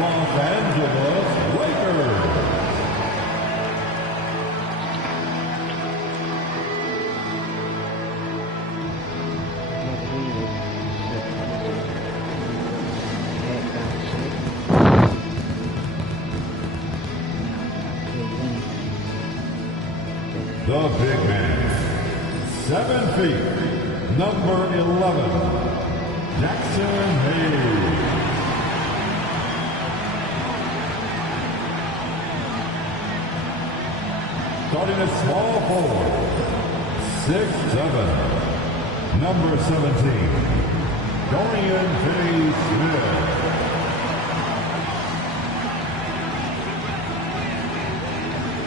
Los Angeles Lakers. The big man, 7 feet, number 11, Jackson Hayes. Starting at small forward, 6'7", number 17, Dorian Finney-Smith.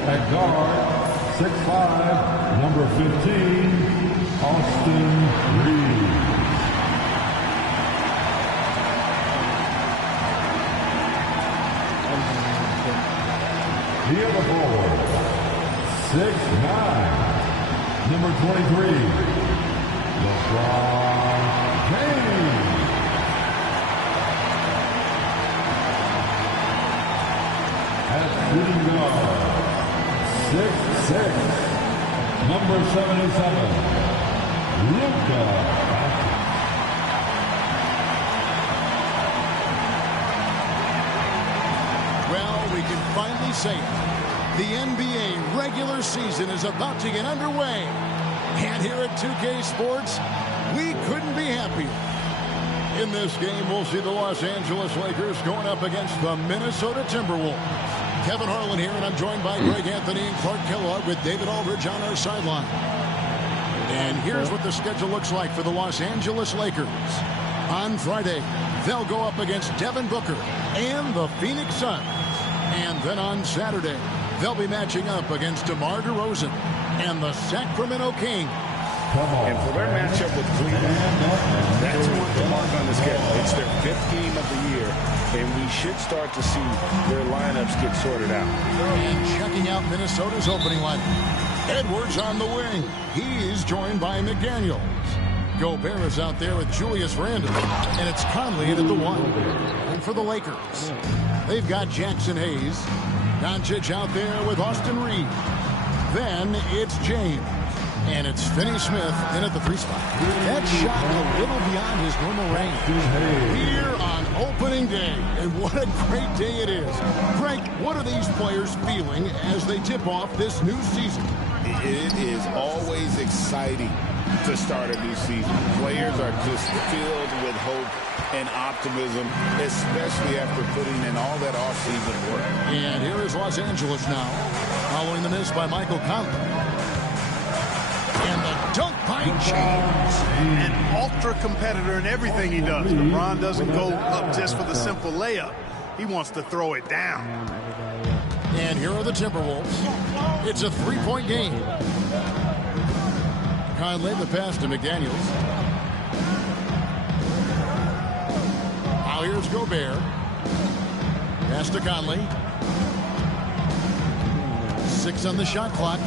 At guard, 6'5", number 15, Austin Reaves. The other forward, 6'9", number 23, LeBron James. At shooting guard, 6'6", number 77, Luka Doncic. Well, we can finally say it. The NBA regular season is about to get underway. And here at 2K Sports, we couldn't be happier. In this game, we'll see the Los Angeles Lakers going up against the Minnesota Timberwolves. Kevin Harlan here, and I'm joined by Greg Anthony and Clark Kellogg with David Aldridge on our sideline. And here's what the schedule looks like for the Los Angeles Lakers. On Friday, they'll go up against Devin Booker and the Phoenix Suns. And then on Saturday, they'll be matching up against DeMar DeRozan and the Sacramento Kings. And for their matchup with Cleveland, that's what the mark on the schedule. It's their 5th game of the year, and we should start to see their lineups get sorted out. And checking out Minnesota's opening lineup. Edwards on the wing. He is joined by McDaniels. Gobert is out there with Julius Randle, and it's Conley in at the 1. And for the Lakers, they've got Jackson Hayes. Doncic out there with Austin Reaves. Then it's James. And it's Finney-Smith in at the 3 spot. That shot a little beyond his normal range. Here on opening day. And what a great day it is. Greg, what are these players feeling as they tip off this new season? It is always exciting to start a new season. Players are just filled with hope and optimism, especially after putting in all that offseason work. And here is Los Angeles now, following the miss by Michael Conley. And the dunk by James. An ultra competitor in everything he does. LeBron doesn't go up just for the simple layup. He wants to throw it down. And here are the Timberwolves. It's a 3-point game. Conley the pass to McDaniels. Now here's Gobert. Pass to Conley. 6 on the shot clock.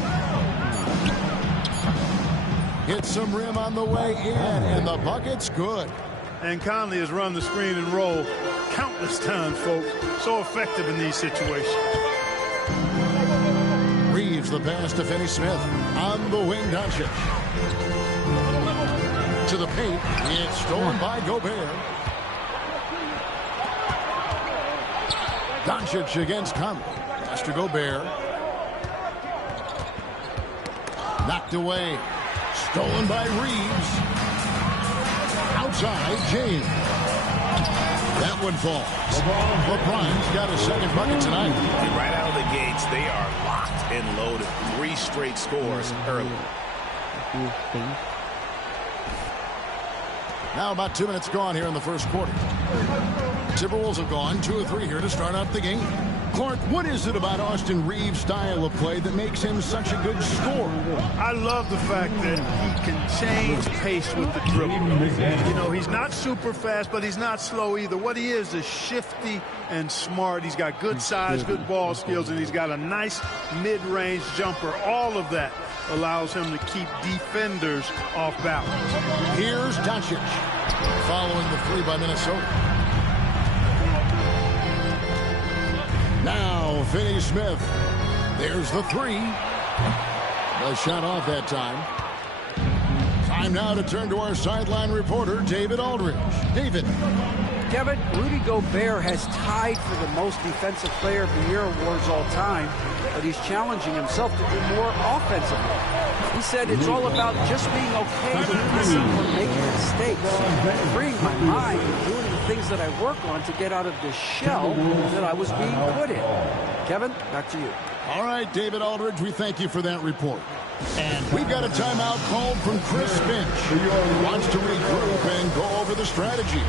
Hits some rim on the way in, and the bucket's good. And Conley has run the screen and roll countless times, folks. So effective in these situations. Reaves the pass to Finney-Smith. On the wing, Doncic. To the paint. It's stolen by Gobert. Doncic against Conley. Pass to Gobert. Knocked away. Stolen by Reaves. Outside, James. That one falls. LeBron's got a second bucket tonight. And right out of the gates, they are locked and loaded. 3 straight scores early. Now about 2 minutes gone here in the first quarter. Timberwolves have gone 2 of 3 here to start out the game. Clark, what is it about Austin Reaves' style of play that makes him such a good scorer? I love the fact that he can change pace with the dribble. You know, he's not super fast, but he's not slow either. What he is shifty and smart. He's got good size, good ball skills, and he's got a nice mid-range jumper. All of that allows him to keep defenders off balance. Here's Doncic following the 3 by Minnesota. Finney Smith. There's the three. The shot off that time. Time now to turn to our sideline reporter, David Aldridge. David. Kevin, Rudy Gobert has tied for the most defensive player of the year awards all time, but he's challenging himself to do more offensively. He said it's all about just being okay with missing or making mistakes, freeing my mind and doing the things that I work on to get out of the shell that I was being put in. Kevin, back to you. All right, David Aldridge, we thank you for that report. And we've got a timeout called from Chris Finch, who wants to regroup and go over the strategy.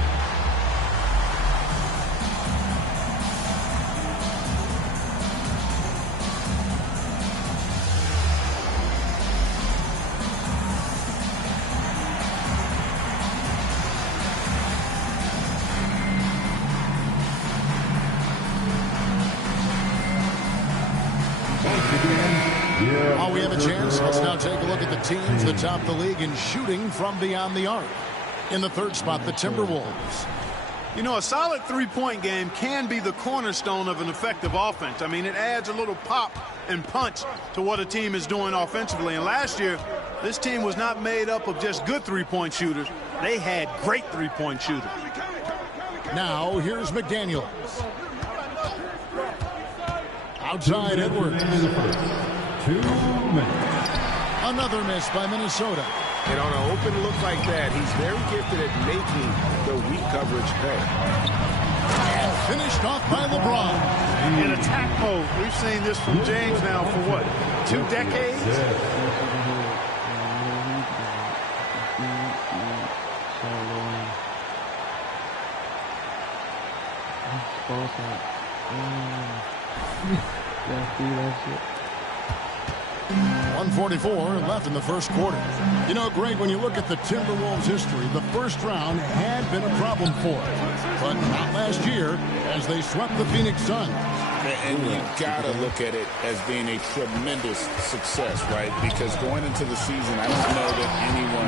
While we have a chance, let's now take a look at the teams that top the league in shooting from beyond the arc. In the third spot, the Timberwolves. You know, a solid three-point game can be the cornerstone of an effective offense. I mean, it adds a little pop and punch to what a team is doing offensively. And last year, this team was not made up of just good three-point shooters. They had great three-point shooters. Now, here's McDaniels. Outside Edwards. 2 minutes. Another miss by Minnesota. And on an open look like that, he's very gifted at making the weak coverage pay. And finished off by LeBron. In attack mode, we've seen this from James now for what, 2 decades? Yeah, 1:44 left in the first quarter. You know, Greg, when you look at the Timberwolves' history, the first round had been a problem for them. But not last year, as they swept the Phoenix Suns. And you got to look at it as being a tremendous success, right? Because going into the season, I don't know that anyone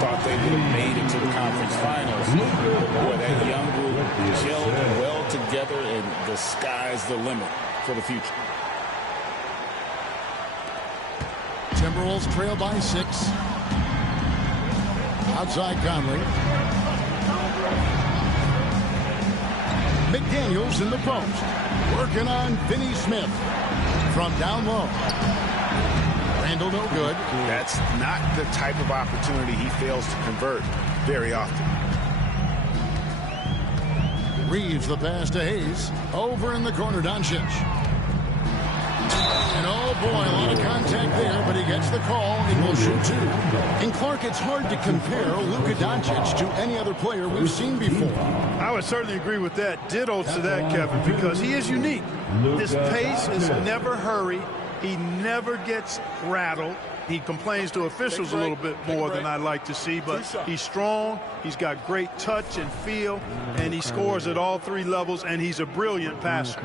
thought they would have made it to the conference finals. But boy, that young group gelled well together, and the sky's the limit for the future. Timberwolves trail by 6. Outside Conley. McDaniels in the post. Working on Finney Smith. From down low. Randall no good. That's not the type of opportunity he fails to convert very often. Reeves the pass to Hayes. Over in the corner, Doncic. And oh boy, a lot of contact there, but he gets the call and will shoot 2. And Clark, it's hard to compare Luka Doncic to any other player we've seen before. I would certainly agree with that. Ditto to that, Kevin, because he is unique. His pace is never hurry. He never gets rattled. He complains to officials a little bit more than I'd like to see, but he's strong. He's got great touch and feel, and he scores at all 3 levels, and he's a brilliant passer.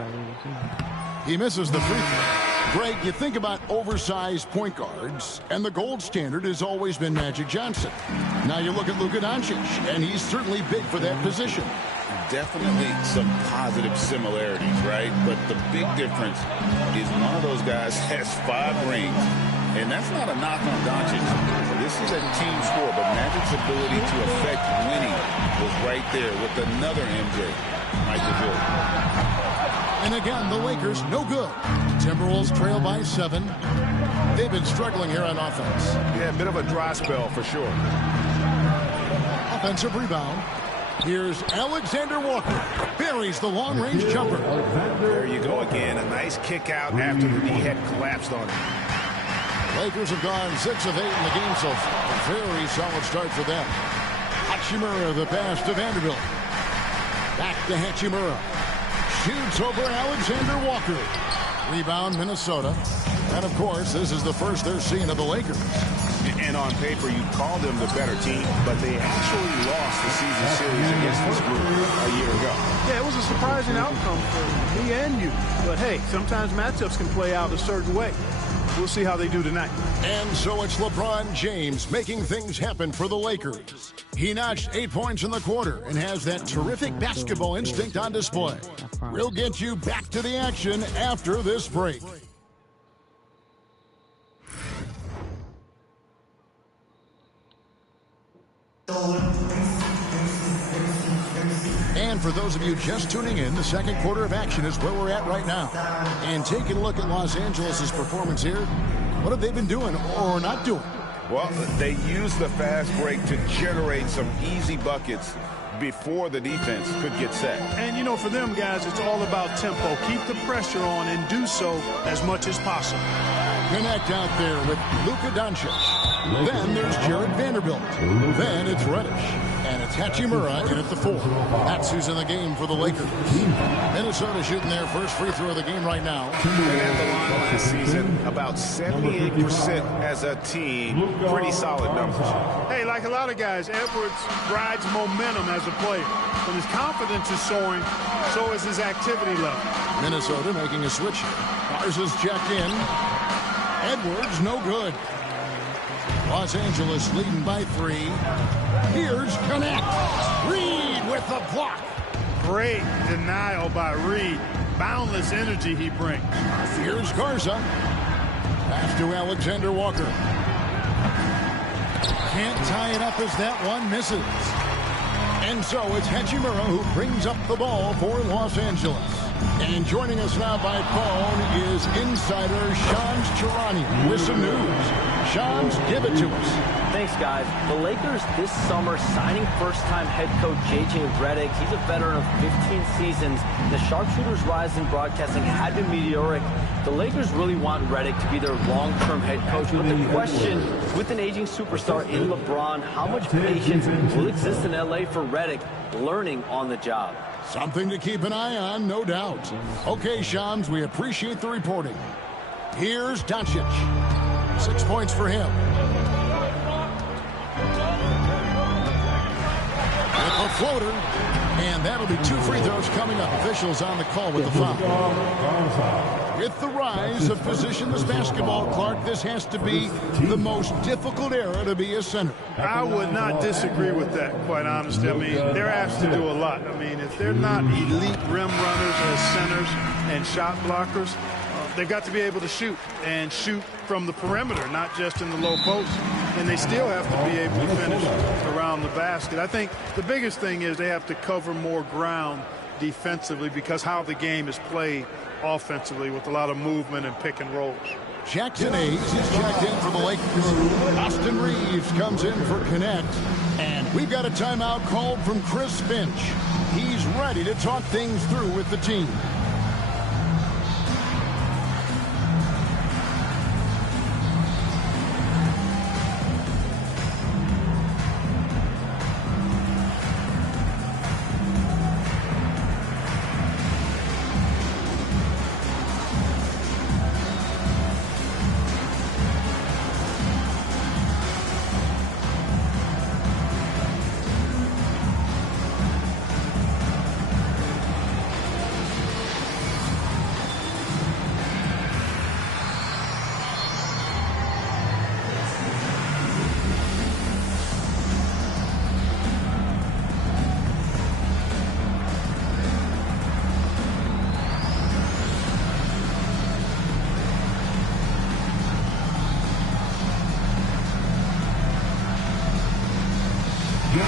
He misses the free throw. Greg, you think about oversized point guards, and the gold standard has always been Magic Johnson. Now you look at Luka Doncic, and he's certainly big for that position. Definitely some positive similarities, right? But the big difference is one of those guys has 5 rings, and that's not a knock on Doncic. This is a team sport, but Magic's ability to affect winning was right there with another MJ, Michael Jordan. And again, the Lakers, no good. Timberwolves trail by 7. They've been struggling here on offense. Yeah, a bit of a dry spell for sure. Offensive rebound. Here's Alexander Walker. Buries the long-range jumper. There you go again. A nice kick out after the knee had collapsed on him. Lakers have gone 6 of 8 in the game so far. A very solid start for them. Hachimura, the pass to Vanderbilt. Back to Hachimura. Shoots over Alexander Walker. Rebound, Minnesota. And, of course, this is the first they're seeing of the Lakers. And on paper, you call them the better team, but they actually lost the season series against this group a year ago. Yeah, it was a surprising outcome for me and you. But, hey, sometimes matchups can play out a certain way. We'll see how they do tonight. And so it's LeBron James making things happen for the Lakers. He notched 8 points in the quarter and has that terrific basketball instinct on display. We'll get you back to the action after this break. And for those of you just tuning in, the second quarter of action is where we're at right now. And taking a look at Los Angeles' performance here, what have they been doing or not doing? Well, they used the fast break to generate some easy buckets before the defense could get set. And, you know, for them guys, it's all about tempo. Keep the pressure on and do so as much as possible. Connect out there with Luka Doncic. Then there's Jared Vanderbilt. Then it's Reddish. And it's Hachimura in at the 4. That's who's in the game for the Lakers. Minnesota shooting their first free throw of the game right now. And at the line last season, about 78% as a team. Pretty solid numbers. Hey, like a lot of guys, Edwards rides momentum as a player. When his confidence is soaring, so is his activity level. Minnesota making a switch. Garza's checked in. Edwards, no good. Los Angeles leading by 3. Here's Connect. Reed with the block. Great denial by Reed. Boundless energy he brings. Here's Garza. Pass to Alexander Walker. Can't tie it up as that one misses. And so it's Hachimura who brings up the ball for Los Angeles. And joining us now by phone is insider Shams Charania with some news. Shams, give it to us. Thanks, guys. The Lakers this summer signing first-time head coach J.J. Redick. He's a veteran of 15 seasons. The Sharpshooters' rise in broadcasting had been meteoric. The Lakers really want Redick to be their long-term head coach. But the question, with an aging superstar in LeBron, how much patience will exist in L.A. for Redick learning on the job? Something to keep an eye on, no doubt. Okay, Shams, we appreciate the reporting. Here's Doncic. 6 points for him. With a floater. And that'll be 2 free throws coming up. Officials on the call with the foul. With the rise of positionless basketball, Clark, this has to be the most difficult era to be a center. I would not disagree with that, quite honestly. I mean, they're asked to do a lot. I mean, if they're not elite rim runners as centers and shot blockers, they've got to be able to shoot and shoot from the perimeter, not just in the low post. And they still have to be able to finish around the basket. I think the biggest thing is they have to cover more ground defensively because how the game is played offensively with a lot of movement and pick and rolls. Jackson Hayes is checked in for the Lakers. Austin Reeves comes in for Connect. And we've got a timeout called from Chris Finch. He's ready to talk things through with the team.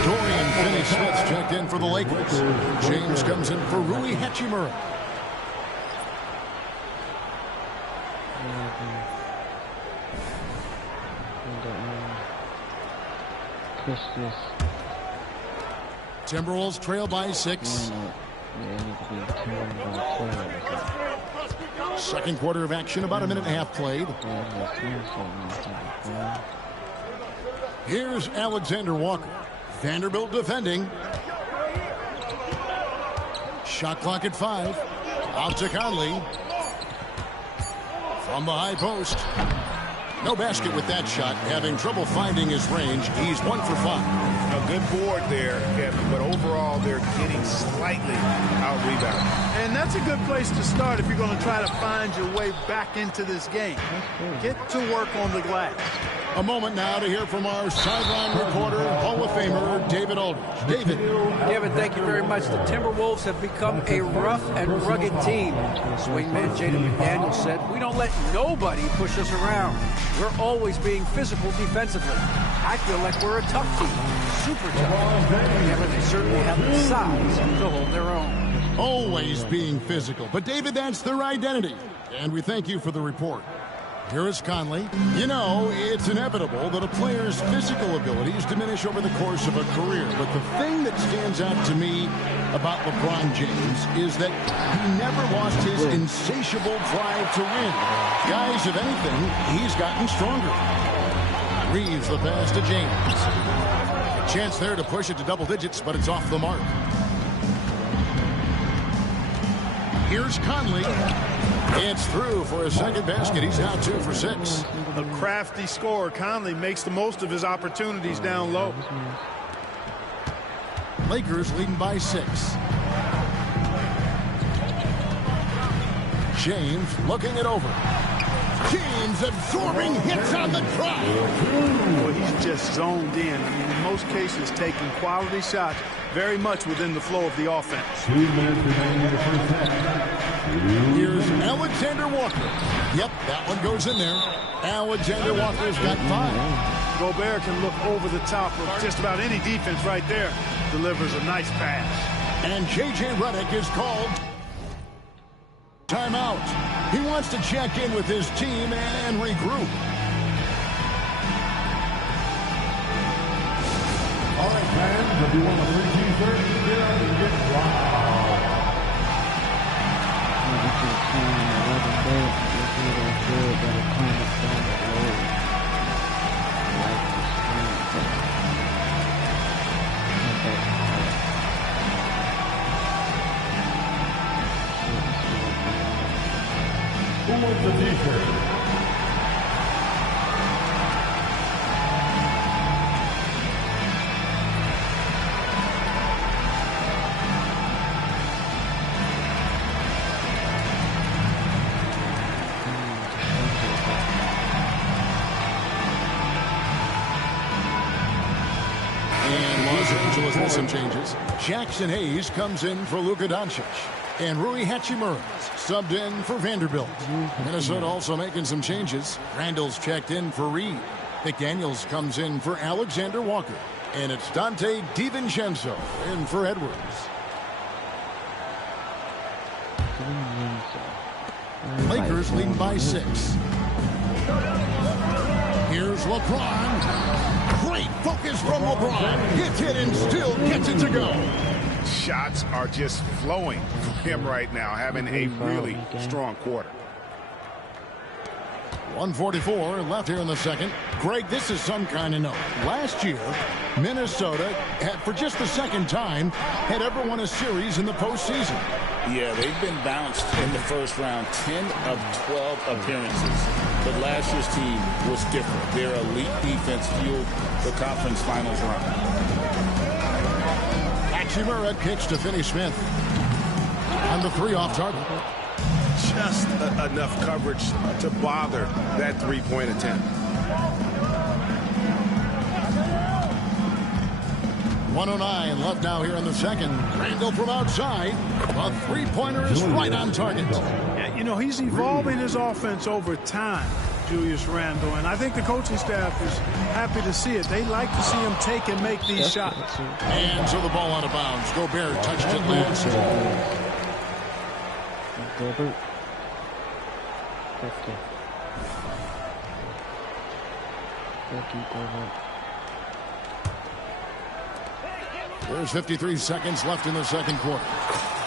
Dorian Finney-Smith checked in for the Lakers. James comes in for Rui Hachimura. Timberwolves trail by 6. Second quarter of action, about a minute and a half played. Here's Alexander Walker. Vanderbilt defending. Shot clock at 5. Out to Conley. From the high post. No basket with that shot. Having trouble finding his range. He's 1 for 5. A good board there, Kevin, but overall they're getting slightly out-rebounded. And that's a good place to start if you're going to try to find your way back into this game. Get to work on the glass. A moment now to hear from our sideline reporter, Hall of Famer, David Aldridge. David. David, thank you very much. The Timberwolves have become a rough and rugged team. Swingman Jaden McDaniels said, "We don't let nobody push us around. We're always being physical defensively. I feel like we're a tough team, super tough. Yeah, but they certainly have the size to hold their own." Always being physical. But, David, that's their identity. And we thank you for the report. Here is Conley. You know, it's inevitable that a player's physical abilities diminish over the course of a career. But the thing that stands out to me about LeBron James is that he never lost his insatiable drive to win. Guys, if anything, he's gotten stronger. Reeves the pass to James. A chance there to push it to double digits, but it's off the mark. Here's Conley. It's through for a second basket. He's now 2 for 6. A crafty scorer. Conley makes the most of his opportunities down low. Lakers leading by 6. James looking it over. James absorbing hits on the drive. Well, he's just zoned in. I mean, in most cases, taking quality shots very much within the flow of the offense. 2 minutes remaining in the first half. Here's Alexander Walker. Yep, that one goes in there. Alexander Walker's got 5. Gobert can look over the top of just about any defense right there. Delivers a nice pass. And J.J. Redick is called timeout. He wants to check in with his team and regroup. All right, fans, if you want to bring team third, get out and get wild. Who wants the t-shirt? With some changes. Jackson Hayes comes in for Luka Doncic. And Rui Hachimura subbed in for Vanderbilt. Minnesota also making some changes. Randall's checked in for Reed. McDaniels comes in for Alexander Walker. And it's Dante DiVincenzo in for Edwards. Lakers leading by 6. Here's LeBron. Great focus from LeBron. Hits it and still gets it to go. Shots are just flowing for him right now, having a really strong quarter. 1:44 left here in the second. Greg, this is some kind of note. Last year, Minnesota had, for just the second time, had ever won a series in the postseason. Yeah, they've been bounced in the first round, 10 of 12 appearances. But last year's team was different. Their elite defense fueled the conference finals run. Hachimura kicks to Finney Smith. On the 3 off target. Just enough coverage to bother that three-point attempt. 1:09 left now here in the second. Randall from outside. A three-pointer is right on target. Yeah, you know, he's evolving his offense over time, Julius Randle, and I think the coaching staff is happy to see it. They like to see him take and make these shots. And so the ball out of bounds. Gobert touched it last. Gobert. There's 53 seconds left in the second quarter.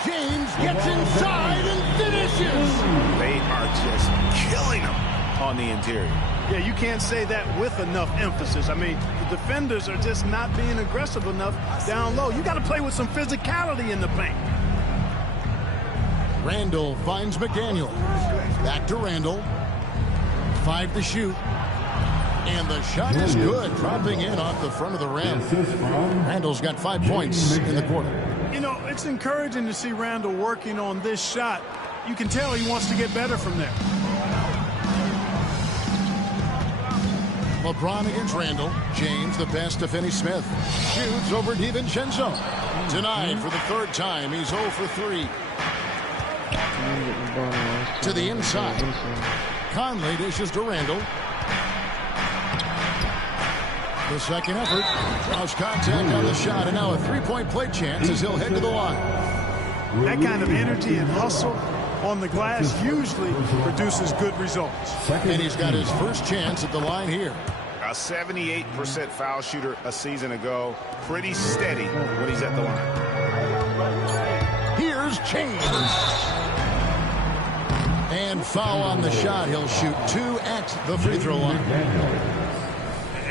James gets inside and finishes. They are just killing him on the interior. Yeah, you can't say that with enough emphasis. I mean, the defenders are just not being aggressive enough down low. You got to play with some physicality in the paint. Randall finds McDaniel. Back to Randall. 5 to shoot. And the shot is good, dropping in off the front of the rim. Randall's got 5 points in the quarter. You know, it's encouraging to see Randall working on this shot. You can tell he wants to get better from there. LeBron against Randall. James, the pass to Finney-Smith. Shoots over DiVincenzo. Denied for the third time. He's 0 for 3. To the inside. Conley dishes to Randall. The second effort. Draws contact on the shot, and now a three-point play chance as he'll head to the line. That kind of energy and hustle on the glass usually produces good results. And he's got his first chance at the line here. A 78% foul shooter a season ago. Pretty steady when he's at the line. Here's James. And foul on the shot. He'll shoot 2 at the free throw line.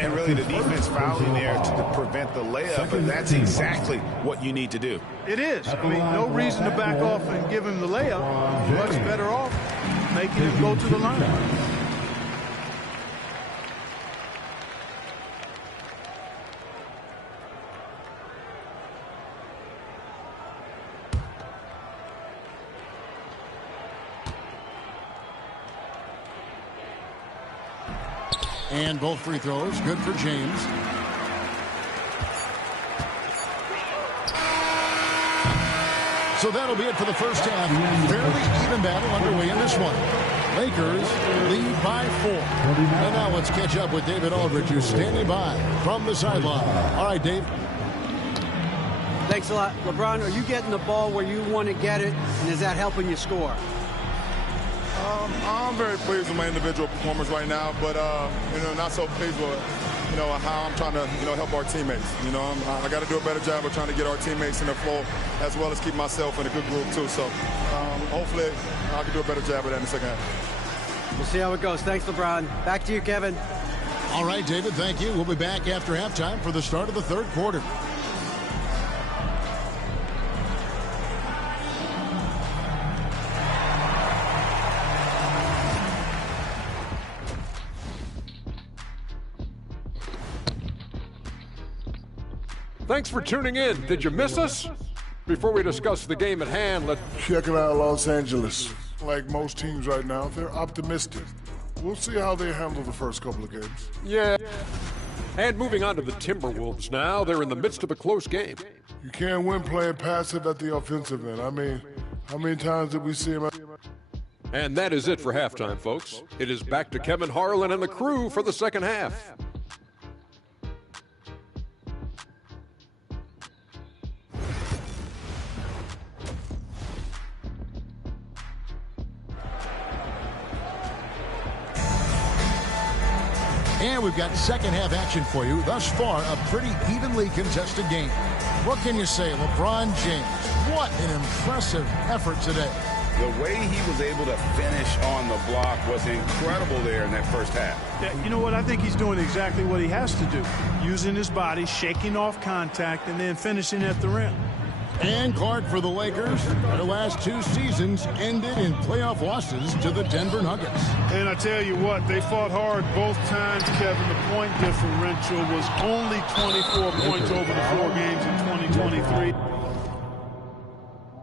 And really the defense fouling there to prevent the layup, but that's exactly what you need to do. It is. I mean, no reason to back off and give him the layup. Much better off making him go to the line. And both free throws, good for James. So that'll be it for the first half. Fairly even battle underway in this one. Lakers lead by 4. And now let's catch up with David Aldridge, who's standing by from the sideline. All right, Dave. Thanks a lot. LeBron, are you getting the ball where you want to get it, and is that helping you score? I'm very pleased with my individual performance right now, but not so pleased with how I'm trying to help our teammates. I got to do a better job of trying to get our teammates in the flow as well as keep myself in a good group too. So hopefully I can do a better job of that in the second half. We'll see how it goes. Thanks, LeBron. Back to you, Kevin. All right, David, thank you. We'll be back after halftime for the start of the third quarter. Thanks for tuning in. Did you miss us? Before we discuss the game at hand, let's check it out. Los Angeles. Like most teams right now, they're optimistic. We'll see how they handle the first couple of games. Yeah. And moving on to the Timberwolves now. They're in the midst of a close game. You can't win playing passive at the offensive end. I mean, how many times did we see him? And that is it for halftime, folks. It is back to Kevin Harlan and the crew for the second half. And we've got second half action for you. Thus far, a pretty evenly contested game. What can you say, LeBron James? What an impressive effort today. The way he was able to finish on the block was incredible there in that first half. Yeah, you know what? I think he's doing exactly what he has to do. Using his body, shaking off contact, and then finishing at the rim. And Clark for the Lakers. Their last 2 seasons ended in playoff losses to the Denver Nuggets. And I tell you what, they fought hard both times, Kevin. The point differential was only 24 points over the 4 games in 2023.